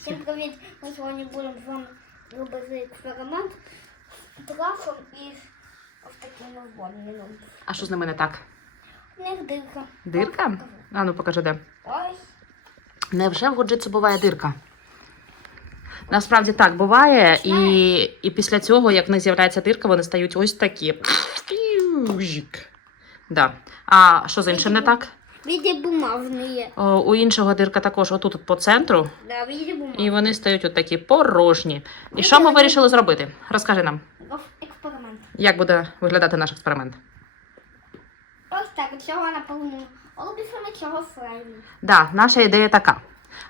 Всім привіт! Ми сьогодні будемо з вами робити експеримент з трасом і з такими водними. А що з ними не так? В них дирка. Дирка? А ну покажи де. Ось. Невже в годжицу буває дирка? Насправді так буває, і, і після цього, як в них з'являється дирка, вони стають ось такі. Да. А що з іншим не так? Віді бумажні. О, у іншого дирка також отут от по центру, Да, віді бумажні. і вони стають от такі порожні. І що ми вирішили зробити? Розкажи нам, експеримент. як буде виглядати наш експеримент? Ось так, цього наповнюємо обісами цього слайму. Да, наша ідея така: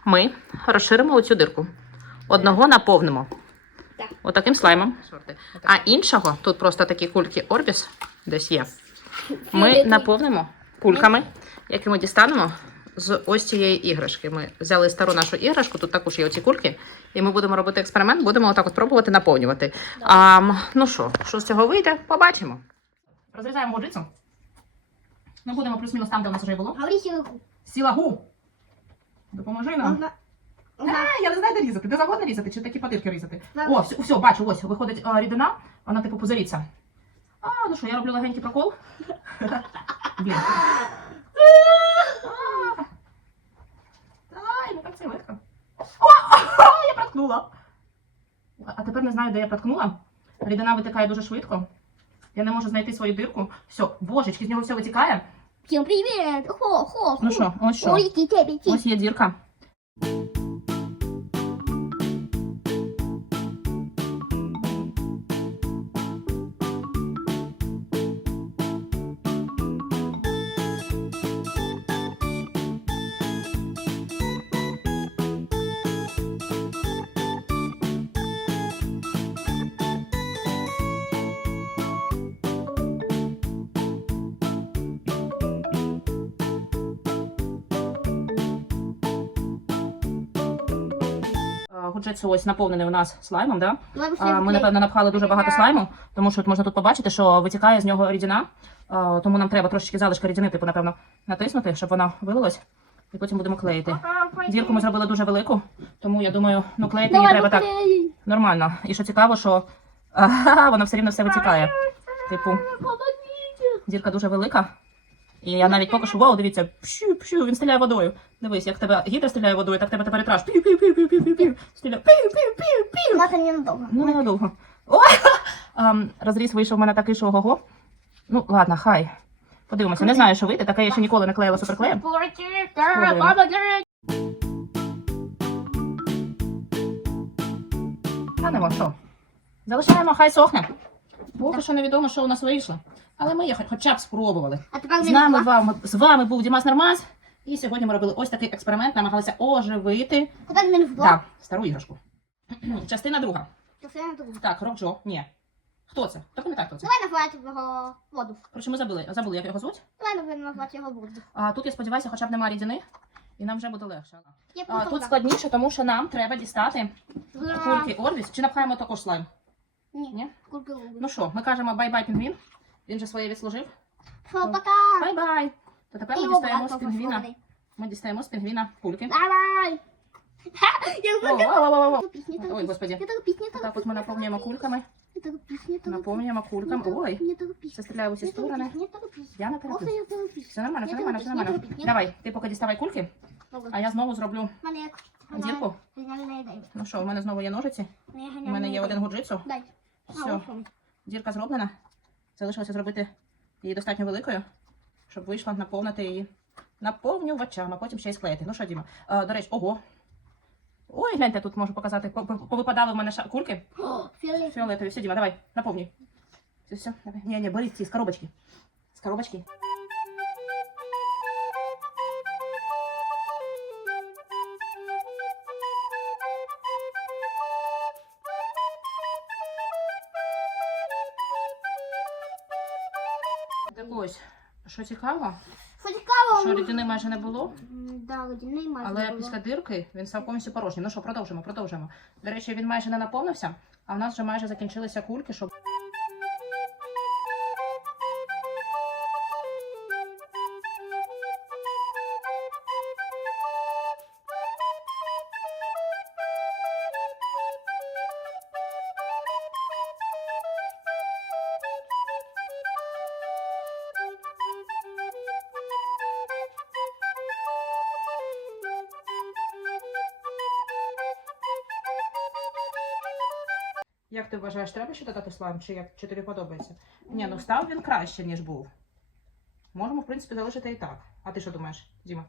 ми розширимо оцю дирку. Одного наповнимо. Так. Отаким слаймом. А іншого, тут просто такі кульки Орбіс десь є. Ми наповнимо кульками, які ми дістанемо з ось цієї іграшки. Ми взяли стару нашу іграшку, тут також є оці кульки, і ми будемо робити експеримент, будемо отак от пробувати наповнювати. А, ну що, що з цього вийде, побачимо. Розрізаємо годжицю. Ми будемо плюс-мінус там, де у нас вже було. Сілагу. Допоможи нам. Можна. А, я не знаю, де різати. Де завгодно різати, чи такі патирки різати. О, все, все, бачу, ось виходить а, рідина, вона типу позоріться. А, ну що, я роблю легенький прокол. Блін. Ай, ну так це легко. О, я проткнула. А тепер не знаю, де я проткнула. Рідина витікає дуже швидко. Я не можу знайти свою дирку. Все, божечки, з нього все витікає. Всім привіт! Хо, хо, Ну що, ось що. Ой, ті, ті, ті. Ось є дірка. Гуджець ось наповнений у нас слаймом, да? А, Ми, напевно, напхали дуже багато слайму, тому що от можна тут побачити, що витікає з нього рідина. А, Тому нам треба трошечки залишки рідини, типу, напевно, натиснути, щоб вона вилилась. І потім будемо клеїти. Дірку ми зробили дуже велику, тому я думаю, ну клеїти її треба так нормально. нормально. І що цікаво, що ага, воно все рівно все витікає. Типу, дірка дуже велика. І я навіть поки що, вау, дивіться, пшу, пшу, він стріляє водою. Дивись, як тебе гідра стріляє водою, так тебе тепер і траш. Пів, пів, пів, пів, пів, пів, пів. Стріляє. Пів, пів, пів, пів. Мати ненадовго. Ну, ненадовго. Ой! Ам, розріз вийшов у мене такий, що ого. Ну, ладно, хай. Подивимося. Не знаю, що вийде, таке я ще ніколи не клеїла суперклеєм. Ганемо, що? Залишаємо, хай сохне. Поки що невідомо, що у нас вийшло. Але ми їх хоча б спробували. А тепер З нами вам, з вами був Дімас Нормас. І сьогодні ми робили ось такий експеримент, намагалися оживити да, стару іграшку. Частина друга. То все на другу. Так, Рокджо. Ні. Хто це? Хто пам'ятає, хто це? Давай назвати його воду. Коротше, ми забули, забули, як його звуть. Давай назвати його воду. А тут я сподіваюся, хоча б немає рідини, і нам вже буде легше. А, тут складніше, тому що нам треба дістати Ура. кульки Орбіс. Чи напхаємо також слайм? Ні. Ні? Кульки. Ну що, ми кажемо бай-бай, пінгвін. Він же своє відслужив. Що, пока. Бай-бай. То тепер ми дістаємо з пінгвіна. Ми дістаємо з пінгвіна кульки. Давай. Я О, о, о, о, о. Ой, господи. Так от ми наповнюємо кульками. Наповнюємо кульками. Ой, це стріляє в усі сторони. я так пісня. Все нормально, все нормально, все нормально. Давай, ти поки діставай кульки, а я знову зроблю В дірку. Ну що, у мене знову є ножиці. У мене У мене є один гуджицу. Все. Дірка зроблена. Залишилося зробити її достатньо великою, щоб вийшла наповнити її наповнювачем, а потім ще й склеїти. Ну що, Діма? А, до речі, ого. Ой, гляньте, тут можу показати. По- по- Повипадали в мене ша- кульки фіолетові. Все, Діма, давай, наповнюй. Все, все. Ні, ні, беріть ці з коробочки. З коробочки. Ось, що цікаво, Що цікаво? що рідини майже не було, Да, рідини майже але було. після дирки він став повністю порожній. Ну що, продовжимо, продовжимо. До речі, він майже не наповнився, а в нас вже майже закінчилися кульки, щоб Як ти вважаєш, треба ще додати слайм, чи як чи тобі подобається? Ні, ну став він краще, ніж був. Можемо, в принципі, залишити і так. А ти що думаєш, Діма?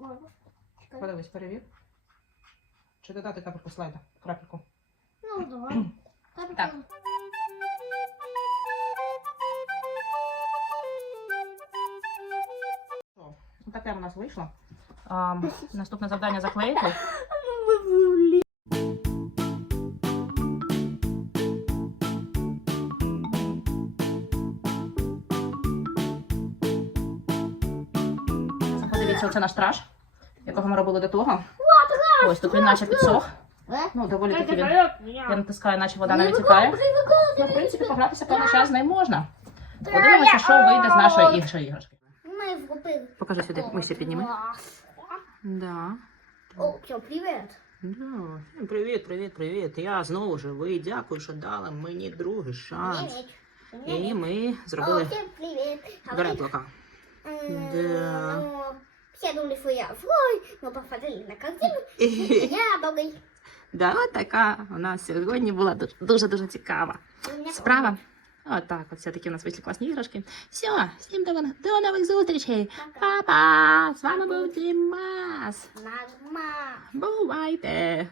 Можна. Подивись, перевір. Чи додати капельку слайда? Крапельку. Ну, давай. Так. Таке в нас вийшло. А, наступне завдання заклеїти. Це, оце наш траш, якого ми робили до того. Ось тут він наче підсох. Ну, доволі таки він. Я натискаю, наче вода не витікає. Ну, в принципі, погратися певний час з нею можна. Подивимося, що вийде з нашої іншої іграшки. Покажи сюди, ми підніми. Да. О, все, привіт. Да. Привіт, привіт, привіт. Я знову живий. Дякую, що дали мені другий шанс. І ми О, зробили всім привіт. А до ви- реплика. Да. Ну, все думали, что я злой, но посмотрели на картину, я добрый. Да, така у нас сьогодні була дуже дуже цікава Меня справа. Отак, от все-таки у нас вийшли класні іграшки. Все, всім до, до нових зустрічей. Пока. Па-па! З вами був Дімас. Нажма. Бувайте!